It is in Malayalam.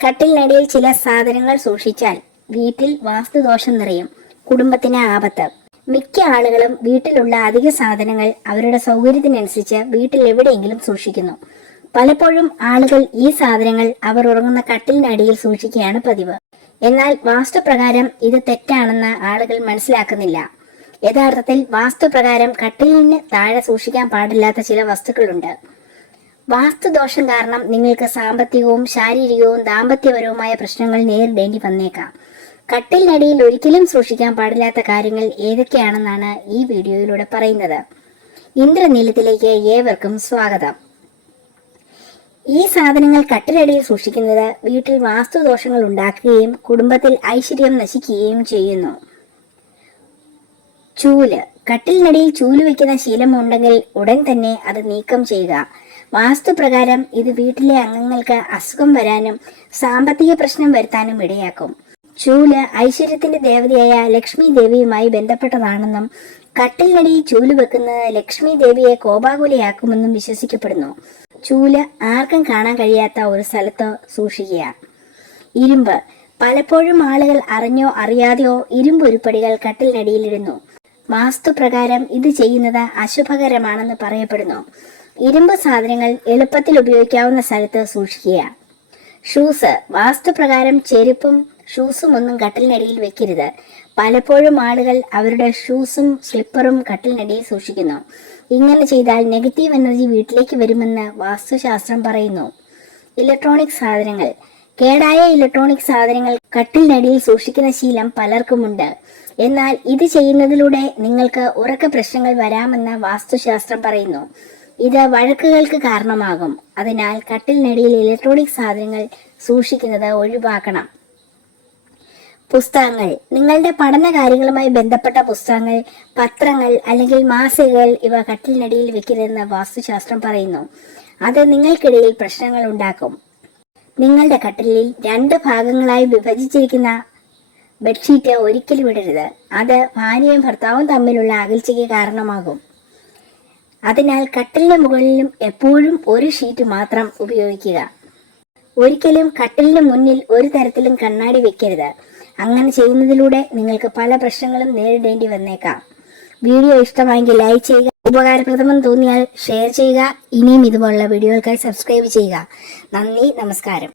കട്ടിലിനടിയിൽ ചില സാധനങ്ങൾ സൂക്ഷിച്ചാൽ വീട്ടിൽ വാസ്തുദോഷം നിറയും. കുടുംബത്തിന് ആപത്ത്. മിക്ക ആളുകളും വീട്ടിലുള്ള അധിക സാധനങ്ങൾ അവരുടെ സൗകര്യത്തിനനുസരിച്ച് വീട്ടിൽ എവിടെയെങ്കിലും സൂക്ഷിക്കുന്നു. പലപ്പോഴും ആളുകൾ ഈ സാധനങ്ങൾ അവർ ഉറങ്ങുന്ന കട്ടിലിനടിയിൽ സൂക്ഷിക്കുകയാണ് പതിവ്. എന്നാൽ വാസ്തുപ്രകാരം ഇത് തെറ്റാണെന്ന് ആളുകൾ മനസ്സിലാക്കുന്നില്ല. യഥാർത്ഥത്തിൽ വാസ്തുപ്രകാരം കട്ടിലിന് താഴെ സൂക്ഷിക്കാൻ പാടില്ലാത്ത ചില വസ്തുക്കളുണ്ട്. വാസ്തുദോഷം കാരണം നിങ്ങൾക്ക് സാമ്പത്തികവും ശാരീരികവും ദാമ്പത്യപരവുമായ പ്രശ്നങ്ങൾ നേരിടേണ്ടി വന്നേക്കാം. കട്ടിലിനടിയിൽ ഒരിക്കലും സൂക്ഷിക്കാൻ പാടില്ലാത്ത കാര്യങ്ങൾ ഏതൊക്കെയാണെന്നാണ് ഈ വീഡിയോയിലൂടെ പറയുന്നത്. ഇന്ദ്രനീലത്തിലേക്ക് ഏവർക്കും സ്വാഗതം. ഈ സാധനങ്ങൾ കട്ടിലടിയിൽ സൂക്ഷിക്കുന്നത് വീട്ടിൽ വാസ്തുദോഷങ്ങൾ ഉണ്ടാക്കുകയും കുടുംബത്തിൽ ഐശ്വര്യം നശിക്കുകയും ചെയ്യുന്നു. ചൂൽ. കട്ടിലിനടിയിൽ ചൂൽ വെക്കുന്ന ശീലമുണ്ടെങ്കിൽ ഉടൻ തന്നെ അത് നീക്കം ചെയ്യുക. വാസ്തുപ്രകാരം ഇത് വീട്ടിലെ അംഗങ്ങൾക്ക് അസുഖം വരാനും സാമ്പത്തിക പ്രശ്നം വരുത്താനും ഇടയാക്കും. ചൂൽ ഐശ്വര്യത്തിന്റെ ദേവതയായ ലക്ഷ്മി ദേവിയുമായി ബന്ധപ്പെട്ടതാണെന്നും കട്ടിലിനടിയിൽ ചൂൽ വെക്കുന്നത് ലക്ഷ്മി ദേവിയെ കോപാകുലയാക്കുമെന്നും വിശ്വസിക്കപ്പെടുന്നു. ചൂൽ ആർക്കും കാണാൻ കഴിയാത്ത ഒരു സ്ഥലത്ത് സൂക്ഷിക്കുക. ഇരുമ്പ്. പലപ്പോഴും ആളുകൾ അറിഞ്ഞോ അറിയാതെയോ ഇരുമ്പ് ഉരുപ്പടികൾ കട്ടിലിനടിയിലിടുന്നു വാസ്തുപ്രകാരം ഇത് ചെയ്യുന്നത് അശുഭകരമാണെന്ന് പറയപ്പെടുന്നു. ഇരുമ്പ് സാധനങ്ങൾ എളുപ്പത്തിൽ ഉപയോഗിക്കാവുന്ന സ്ഥലത്ത് സൂക്ഷിക്കുക. ഷൂസ് വാസ്തുപ്രകാരം ചെരുപ്പും ഷൂസും ഒന്നും കട്ടിലിനടിയിൽ വെക്കരുത്. പലപ്പോഴും ആളുകൾ അവരുടെ ഷൂസും സ്ലിപ്പറും കട്ടിലിനടിയിൽ സൂക്ഷിക്കുന്നു. ഇങ്ങനെ ചെയ്താൽ നെഗറ്റീവ് എനർജി വീട്ടിലേക്ക് വരുമെന്ന് വാസ്തുശാസ്ത്രം പറയുന്നു. ഇലക്ട്രോണിക് സാധനങ്ങൾ. കേടായ ഇലക്ട്രോണിക് സാധനങ്ങൾ കട്ടിലിനടിയിൽ സൂക്ഷിക്കുന്ന ശീലം പലർക്കുമുണ്ട്. എന്നാൽ ഇത് ചെയ്യുന്നതിലൂടെ നിങ്ങൾക്ക് ഉറക്ക പ്രശ്നങ്ങൾ വരാമെന്ന് വാസ്തുശാസ്ത്രം പറയുന്നു. ഇത് വഴക്കുകൾക്ക് കാരണമാകും. അതിനാൽ കട്ടിലിനടിയിൽ ഇലക്ട്രോണിക് സാധനങ്ങൾ സൂക്ഷിക്കുന്നത് ഒഴിവാക്കണം. പുസ്തകങ്ങൾ. നിങ്ങളുടെ പഠന കാര്യങ്ങളുമായി ബന്ധപ്പെട്ട പുസ്തകങ്ങൾ പത്രങ്ങൾ അല്ലെങ്കിൽ മാസികകൾ ഇവ കട്ടിലിനടിയിൽ വെക്കരുതെന്ന് വാസ്തുശാസ്ത്രം പറയുന്നു. അത് നിങ്ങൾക്കിടയിൽ പ്രശ്നങ്ങൾ ഉണ്ടാക്കും. നിങ്ങളുടെ കട്ടിലിൽ രണ്ട് ഭാഗങ്ങളായി വിഭജിച്ചിരിക്കുന്ന ബെഡ്ഷീറ്റ് ഒരിക്കലും ഇടരുത്. അത് ഭാര്യയും ഭർത്താവും തമ്മിലുള്ള അകൽച്ചയ്ക്ക് കാരണമാകും. അതിനാൽ കട്ടിലിന് മുകളിലും എപ്പോഴും ഒരു ഷീറ്റ് മാത്രം ഉപയോഗിക്കുക. ഒരിക്കലും കട്ടിലിന് മുന്നിൽ ഒരു തരത്തിലും കണ്ണാടി വെക്കരുത്. അങ്ങനെ ചെയ്യുന്നതിലൂടെ നിങ്ങൾക്ക് പല പ്രശ്നങ്ങളും നേരിടേണ്ടി വന്നേക്കാം. വീഡിയോ ഇഷ്ടമായെങ്കിൽ ലൈക്ക് ചെയ്യുക ഉപകാരപ്രദമെന്ന് തോന്നിയാൽ ഷെയർ ചെയ്യുക. ഇനിയും ഇതുപോലുള്ള വീഡിയോകൾക്കായി സബ്സ്ക്രൈബ് ചെയ്യുക. നന്ദി നമസ്കാരം.